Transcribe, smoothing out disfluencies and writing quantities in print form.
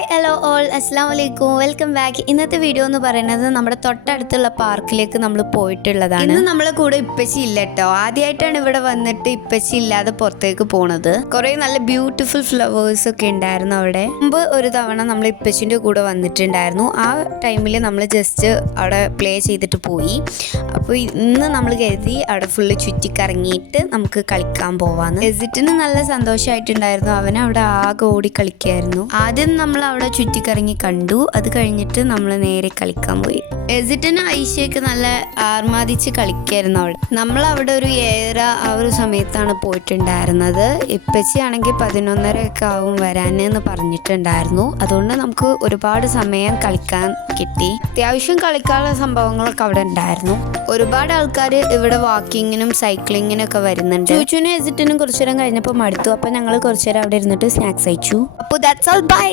Hi hello all അസ്സാം വലൈക്കും welcome back. ഇന്നത്തെ വീഡിയോ എന്ന് പറയുന്നത് നമ്മുടെ തൊട്ടടുത്തുള്ള പാർക്കിലേക്ക് നമ്മൾ പോയിട്ടുള്ളതാണ്. ഇന്ന് നമ്മളെ കൂടെ ഇപ്പച്ചി ഇല്ല കേട്ടോ. ആദ്യമായിട്ടാണ് ഇവിടെ വന്നിട്ട് ഇപ്പച്ചി ഇല്ലാതെ പുറത്തേക്ക് പോണത്. കുറെ നല്ല ബ്യൂട്ടിഫുൾ ഫ്ലവേഴ്സ് ഒക്കെ ഉണ്ടായിരുന്നു അവിടെ. മുമ്പ് ഒരു തവണ നമ്മൾ ഇപ്പച്ചിൻ്റെ കൂടെ വന്നിട്ടുണ്ടായിരുന്നു. ആ ടൈമിൽ നമ്മൾ ജസ്റ്റ് അവിടെ പ്ലേ ചെയ്തിട്ട് പോയി. അപ്പോൾ ഇന്ന് നമ്മൾ കരുതി അവിടെ ഫുള്ള് ചുറ്റിക്കറങ്ങിയിട്ട് നമുക്ക് കളിക്കാൻ പോവാന്ന്. എസിറ്റിന് നല്ല സന്തോഷമായിട്ടുണ്ടായിരുന്നു. അവൻ അവിടെ ആകെ ഓടി കളിക്കായിരുന്നു. ആദ്യം നമ്മൾ അവിടെ ചുറ്റിക്കറങ്ങി കണ്ടു. അത് കഴിഞ്ഞിട്ട് നമ്മൾ നേരെ കളിക്കാൻ പോയി. എസിറ്റിന് ഐഷയൊക്കെ നല്ല ആർമാദിച്ച് കളിക്കായിരുന്നു അവിടെ. നമ്മൾ അവിടെ ഒരു 7:30 ആ ഒരു സമയത്താണ് പോയിട്ടുണ്ടായിരുന്നത്. ഇപ്പച്ചി ആണെങ്കിൽ 11:30 ഒക്കെ ആവും വരാനെന്ന് പറഞ്ഞിട്ടുണ്ടായിരുന്നു. അതുകൊണ്ട് നമുക്ക് ഒരുപാട് സമയം കളിക്കാൻ കിട്ടി. അത്യാവശ്യം കളിക്കാനുള്ള സംഭവങ്ങളൊക്കെ അവിടെ ഉണ്ടായിരുന്നു. ഒരുപാട് ആൾക്കാർ ഇവിടെ വാക്കിങ്ങിനും സൈക്ലിങ്ങിനും ഒക്കെ വരുന്നുണ്ട്. ചൂച്ചുനും എസിറ്റിനും കുറച്ചു നേരം കഴിഞ്ഞപ്പോൾ മടുത്തു. അപ്പോൾ ഞങ്ങൾ കുറച്ചു നേരം അവിടെ ഇരുന്നിട്ട് സ്നാക്സ് കഴിച്ചു. അപ്പോൾ ദാറ്റ്സ് ഓൾ, ബൈ.